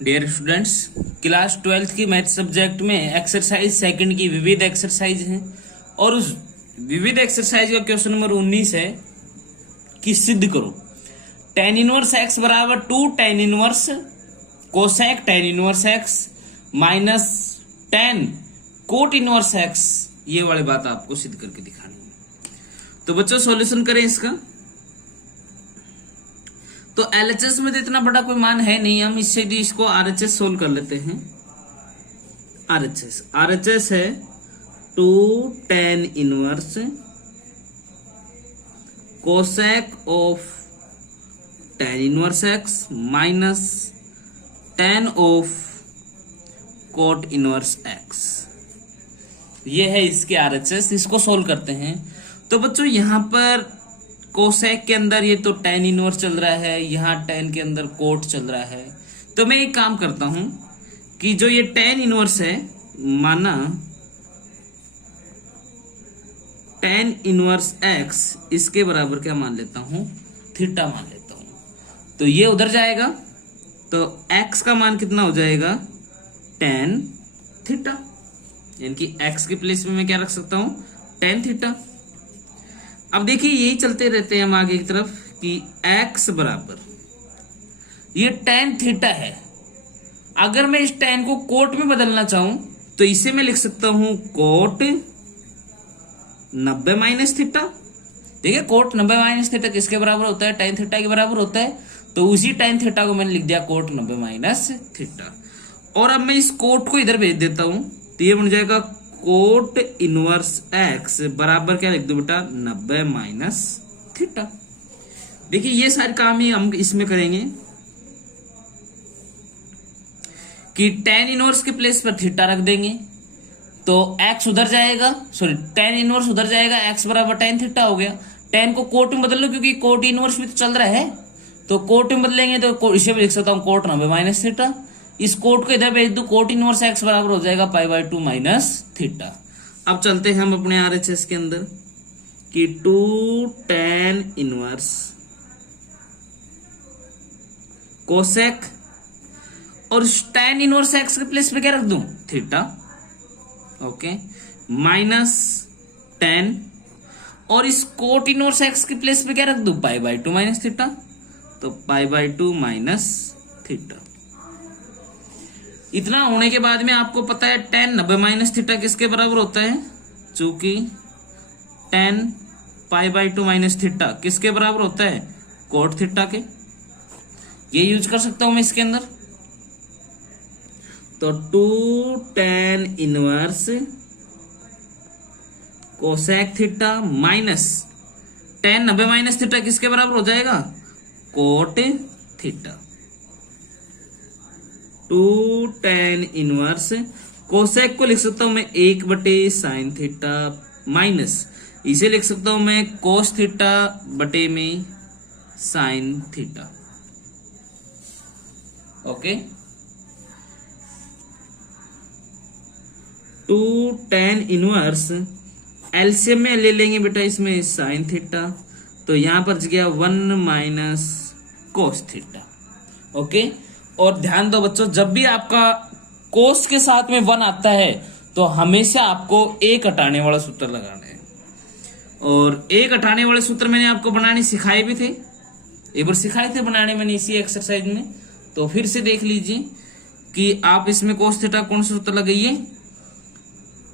Dear students, class 12th की math subject में exercise second की विविध एक्सरसाइज है और उस विविध एक्सरसाइज का क्वेश्चन नंबर 19 है कि सिद्ध करो tan इनवर्स x बराबर 2 tan inverse cosec tan inverse x minus tan cot inverse x, ये वाली बात आपको सिद्ध करके दिखानी है। तो बच्चों सॉल्यूशन करें इसका। तो LHS में तो इतना बड़ा कोई मान है नहीं, हम इससे भी इसको RHS सोल्व कर लेते हैं। RHS है 2 tan inverse cosec of tan inverse x minus tan of cot inverse x। ये है इसके RHS, इसको सोल्व करते हैं। तो बच्चों यहां पर कोसेक के अंदर ये तो tan इनवर्स चल रहा है, यहाँ tan के अंदर कोट चल रहा है। तो मैं एक काम करता हूं कि जो ये tan इनवर्स है, माना tan इनवर्स x, इसके बराबर क्या मान लेता हूं, थीटा मान लेता हूं। तो ये उधर जाएगा तो x का मान कितना हो जाएगा, tan थीटा, यानी कि x के प्लेस में मैं क्या रख सकता हूं, tan थीटा। अब देखिए यही चलते रहते हैं हम आगे की तरफ कि x बराबर ये tan थीटा है। अगर मैं इस tan को कोट में बदलना चाहूं तो इसे मैं लिख सकता हूं कोट 90 माइनस थीटा। देखिए कोट 90 माइनस थीटा किसके बराबर होता है, tan थीटा के बराबर होता है। तो उसी tan थीटा को मैंने लिख दिया कोट 90 माइनस थीटा। और अब मैं इस कोट को इधर भेज देता हूं तो ये बन जाएगा कोट इनवर्स x बराबर क्या लिख दो बेटा, 90 माइनस थीटा। देखिए ये सारे काम ही हम इसमें करेंगे कि tan इनवर्स के प्लेस पर थीटा रख देंगे तो x उधर जाएगा, सॉरी tan इनवर्स उधर जाएगा, x बराबर tan थीटा हो गया। tan को कोट में बदल लो क्योंकि कोट इनवर्स भी तो चल रहा है, तो कोट में बदलेंगे तो इसे भी लिख सकता हूं कोट 90 माइनस थीटा। इस कोट को इधर भेज दो, कोट इनवर्स x बराबर हो जाएगा π/2 माइनस थीटा। अब चलते हैं हम अपने RHS के अंदर कि 2 tan इनवर्स कोसेक, और tan इनवर्स x के प्लेस पे क्या रख दूं, थीटा, ओके, माइनस tan, और इस कोट इनवर्स x के प्लेस पे क्या रख दूं, π/2 माइनस थीटा, तो π/2 माइनस थीटा। इतना होने के बाद में आपको पता है tan 90 माइनस थीटा किसके बराबर होता है, चूंकि tan π/2 माइनस थीटा किसके बराबर होता है, कोट थीटा के। ये यूज कर सकता हूं मैं इसके अंदर। तो 2 tan inverse cosec theta minus tan 90 minus theta किसके बराबर हो जाएगा, cot theta. 2 tan inverse cosec को लिख सकता हूं मैं 1/sin थीटा माइनस इसे लिख सकता हूं मैं कोस थीटा बटे में sine theta, okay. 2 tan inverse LCM में ले लेंगे बेटा इसमें साइन थीटा, तो यहां पर गया 1 माइनस कोस थीटा, ओके। और ध्यान दो बच्चों, जब भी आपका कोस के साथ में 1 आता है तो हमेशा आपको एक हटाने वाला सूत्र लगाना है। और एक हटाने वाले सूत्र मैंने आपको बनाने सिखाए भी थे, एक बार सिखाए थे बनाने मैंने इसी एक्सरसाइज में, तो फिर से देख लीजिए कि आप इसमें कोस थीटा कौन सा सूत्र लगाइए।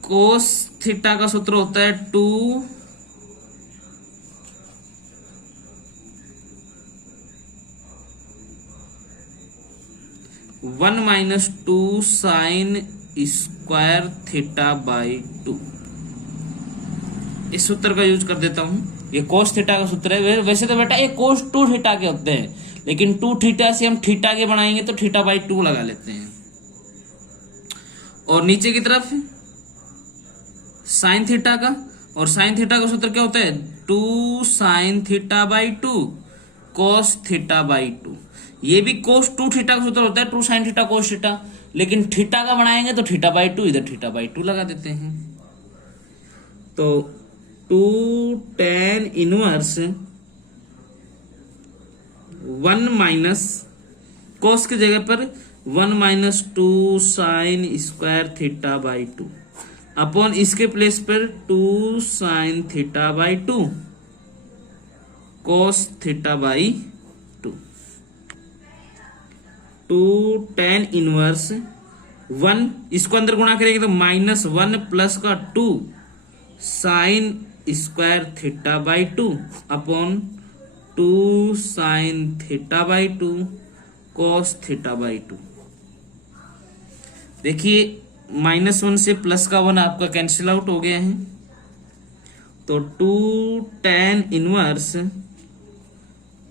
कोस थीटा का सूत्र होता है 2 1 minus 2 sine square theta by 2। इस सूत्र का यूज कर देता हूं, ये कोस थीटा का सूत्र है। वैसे तो बेटा ये कोस 2 थीटा के होते हैं, लेकिन 2 थीटा से हम थीटा के बनाएंगे तो थीटा बाई 2 लगा लेते हैं। और नीचे की तरफ साइन थीटा का, और साइन थीटा का सूत्र क्या होता है, 2 sine theta by 2 cos theta by 2। ये भी कोस 2 थीटा का सूत्र होता है, 2 साइन थीटा कोस थीटा, लेकिन थीटा का बनाएंगे तो थीटा बाई 2, इधर थीटा बाई 2 लगा देते हैं। तो 2 tan इनवर्स 1 माइनस कॉस की जगह पर 1 minus 2 sine square theta by 2 upon इसके प्लेस पर 2 sine theta by 2 cos theta by 2 tan inverse 1 इसको अंदर गुणा करेंगे तो -1 प्लस का 2 sine square theta by 2 upon 2 sine theta by 2 cos theta by 2। देखिए -1 से प्लस का 1 आपका कैंसिल आउट हो गया है, तो 2 tan inverse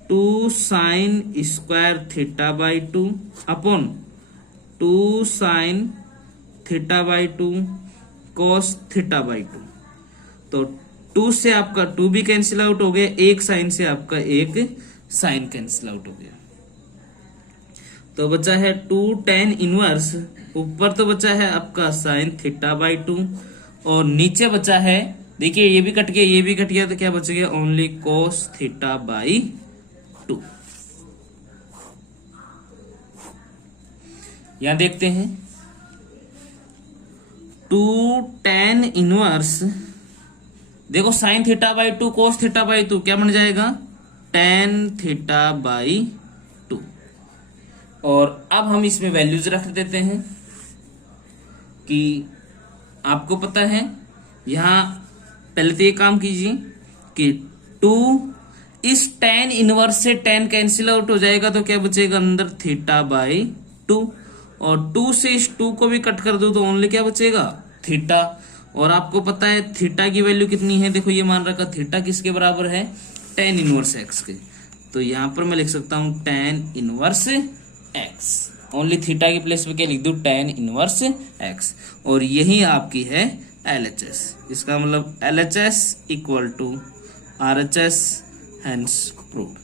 2 sine square theta by 2 upon 2 sine theta by 2 cos theta by 2। तो 2 से आपका 2 भी कैंसिल आउट हो गया, एक साइन से आपका एक साइन कैंसिल आउट हो गया, तो बचा है 2 tan इनवर्स, ऊपर तो बचा है आपका साइन थीटा बाई 2 और नीचे बचा है, देखिए ये भी कट गया ये भी कट गया, तो क्या बच गया ओनली कॉस थीटा बाई 2। यहां देखते हैं 2 tan इनवर्स, देखो sine theta by 2 cos theta by 2 क्या बन जाएगा tan थीटा बाई 2। और अब हम इसमें वैल्यूज रख देते हैं कि आपको पता है, यहां पहले तो ये काम कीजिए कि 2 इस tan इनवर्स से tan कैंसिल आउट हो जाएगा, तो क्या बचेगा अंदर थीटा बाई 2 और 2 से इस 2 को भी कट कर दो तो ओनली क्या बचेगा थीटा। और आपको पता है थीटा की वैल्यू कितनी है, देखो ये मान रखा थीटा किसके बराबर है tan इनवर्स x के, तो यहां पर मैं लिख सकता हूं tan inverse x, only theta की प्लेस पे क्या लिख दूं tan इनवर्स x, और यही आपकी है LHS। इसका मतलब LHS equal to RHS, hence proved.